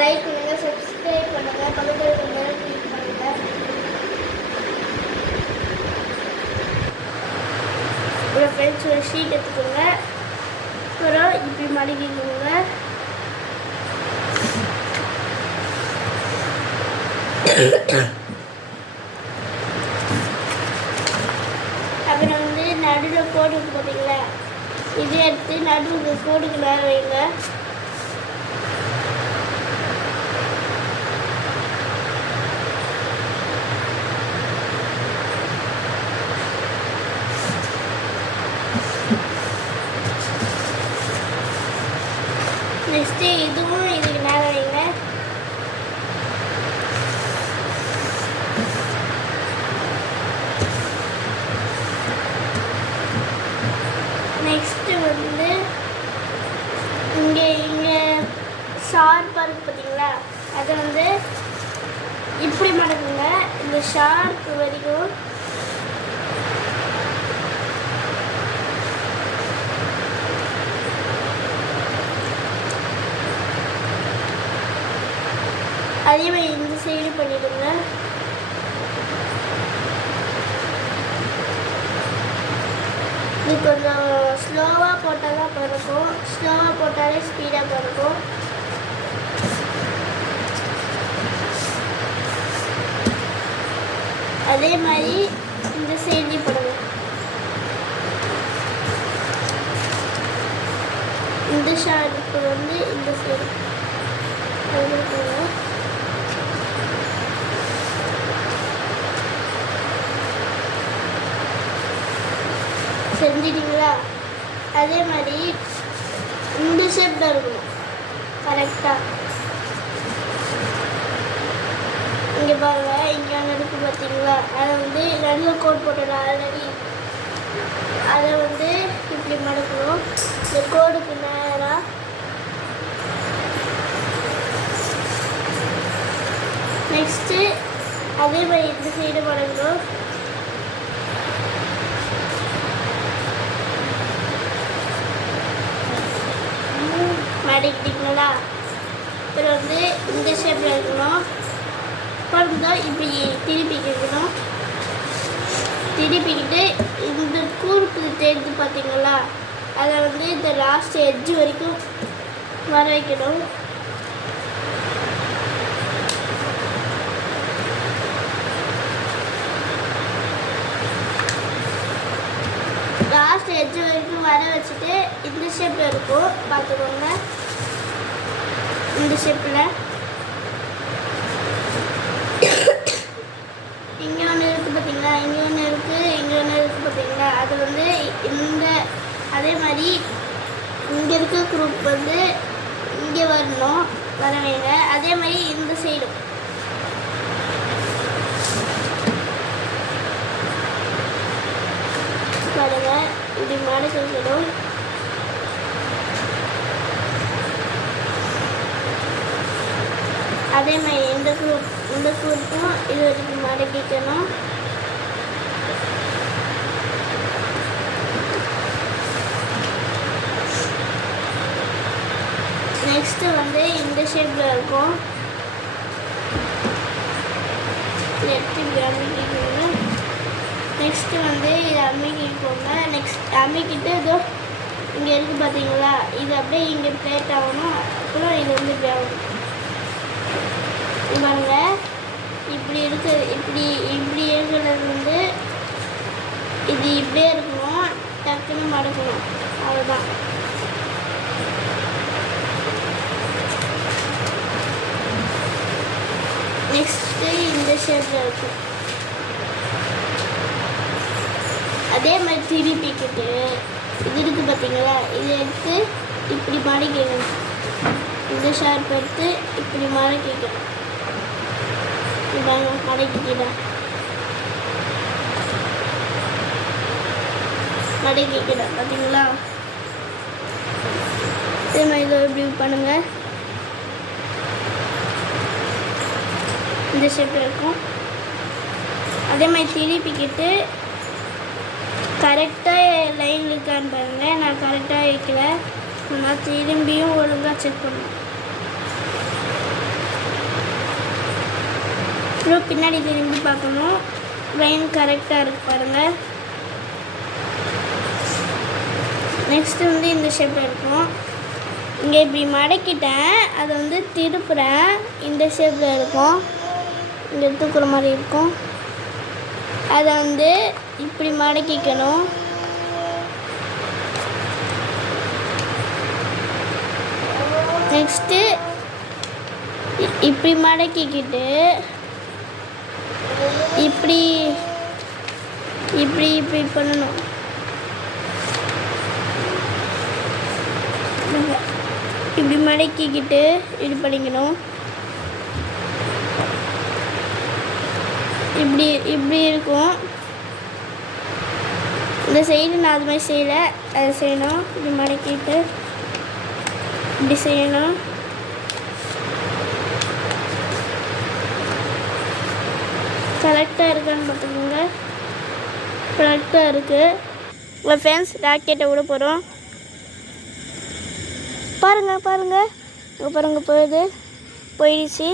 Like பண்ணுங்கள், subscribe பண்ணுங்கள், பக்கத்தில் இருக்கிற கிளிக் பண்ணுங்கள். உங்கள் ஃப்ரெண்ட்ஸ் ஒரு ஷீட் எடுத்துக்கோங்க. அப்புறம் இப்படி மடக்கிக்கோங்க. அப்புறம் நடுவில் கோடு பார்த்தீங்களா, இது எடுத்து நடுவில் கோடுக்கு நேரம் வைங்க. நெக்ஸ்ட்டு இதுவும் இதுக்கு நேரம் வைங்க. நெக்ஸ்ட்டு இங்கே ஷார்ப்பாக இருக்குது பார்த்தீங்களா, அதை இப்படி மடக்குங்க. இந்த ஷார்ப்பு வரைக்கும் அதே மாதிரி இந்த சைடு பண்ணிவிடுங்க. இது கொஞ்சம் ஸ்லோவாக போட்டால் தான் பிறக்கும். ஸ்லோவாக போட்டாலே ஸ்பீடாக பிறக்கும். அதே மாதிரி இந்த சைடு போடுங்க. இந்த ஷார்ப்பு இந்த சைடு செஞ்சிட்டிங்களா? அதே மாதிரி இந்த ஷேப்பில் இருக்கணும் கரெக்டாக. இங்கே பாருங்கள், இங்கே ஒன்று இருக்குது பார்த்தீங்களா, அதை நல்ல கோட் போட்டுடலாம் ஆல்ரெடி. அதை இப்படி மடக்கணும். இந்த கோடுக்கு நேராக நெக்ஸ்ட்டு அதே மாதிரி இந்த சைடு மடக்கணும். மடக்கிட்டீங்களா? அப்புறம் இந்த ஷேப்பில் இருக்கணும். அப்புறம் தான் இப்படி திருப்பிக்கணும். திருப்பிக்கிட்டு இந்த கூர்ப்பு தேர்ந்து பார்த்தீங்களா, அதை இந்த லாஸ்ட் எட்ஜ் வரைக்கும் வர வைக்கணும். லாஸ்ட் எட்ஜ் வரைக்கும் வர வச்சுட்டு இந்த ஷேப்பில் இருக்கும் பார்த்துக்கோங்க. இந்த ஷேப்பில் இங்கே ஒன்று இருக்குது பார்த்தீங்களா, இங்கே ஒன்று இருக்குது, இங்கே ஒன்று இருக்குது பார்த்தீங்களா, அது இந்த அதே மாதிரி இங்கே இருக்க குரூப் இங்கே வரணும், வர வைங்க. அதே மாதிரி இந்த சைடும் பாருங்க, இப்படி மடக்கி வைக்கணும். அதே மாதிரி இந்த குரூப்பும் இது வரைக்கும் மடக்கிக்கணும். நெக்ஸ்ட்டு இந்த ஷேப்பில் இருக்கும். எடுத்து இப்படி அமுக்கிக்கோங்க. நெக்ஸ்ட்டு இதை அமுக்கிக்கோங்க. நெக்ஸ்ட் அமுக்கிட்டு இதோ இங்கே இருக்குது பார்த்தீங்களா, இது அப்படியே இங்கே பிளேட் ஆகணும். அப்புறம் இது இப்படி ஆகணும். பாருங்க, இப்படி இருக்கிறது இது இப்படியே இருக்கணும். டக்குன்னு மடக்கணும், அவ்வளோதான். நெக்ஸ்ட்டு இந்த ஷேப்பில் இருக்கும். அதே மாதிரி திருப்பிக்கிட்டு இது இருக்குது பார்த்தீங்களா, இதை எடுத்து இப்படி மடக்கிக்கணும். இந்த ஷார்ப் எடுத்து இப்படி மடக்கிக்கணும். மடக்கிக்கிட்டேன் பார்த்தீங்களா? இதே மாதிரி இதை இப்படி பண்ணுங்க. இந்த ஷேப்பில் இருக்கும். அதே மாதிரி திருப்பிக்கிட்டு கரெக்டாக லைன் இருக்கான்னு பாருங்கள். நான் கரெக்டாக வைக்கல, நான் திரும்பியும் ஒழுங்காக செக் பண்ணுவேன். அப்புறம் பின்னாடி திரும்பி பார்க்கணும். லைன் கரெக்டாக இருக்கு பாருங்கள். நெக்ஸ்ட்டு வந்து இந்த ஷேப்பில் இருக்கும். இங்கே இப்படி மடக்கிட்டேன், அதை வந்து திருப்புறேன். இந்த ஷேப்பில் இருக்கும். இங்கே தூக்குற மாதிரி இருக்கும். அதை வந்து இப்படி மடக்கிக்கணும். நெக்ஸ்ட்டு இப்படி மடக்கிக்கிட்டு இப்படி இப்படி இப்படி பண்ணணும். இப்படி மடக்கிக்கிட்டு இப்படி பண்ணிக்கணும். இப்படி இப்படி இருக்கும். இந்த சைடு நான் அது மாதிரி செய்யலை, அதை செய்யணும். இப்படி மடக்கிட்டு இப்படி செய்யணும். கரெக்டாக இருக்கான்னு பார்த்துக்கோங்க. கரெக்டாக இருக்குது. உங்கள் ஃப்ரெண்ட்ஸ் ராக்கெட்டை விட போகிறோம். பாருங்கள் இங்கே பாருங்கள் போயிடுச்சு.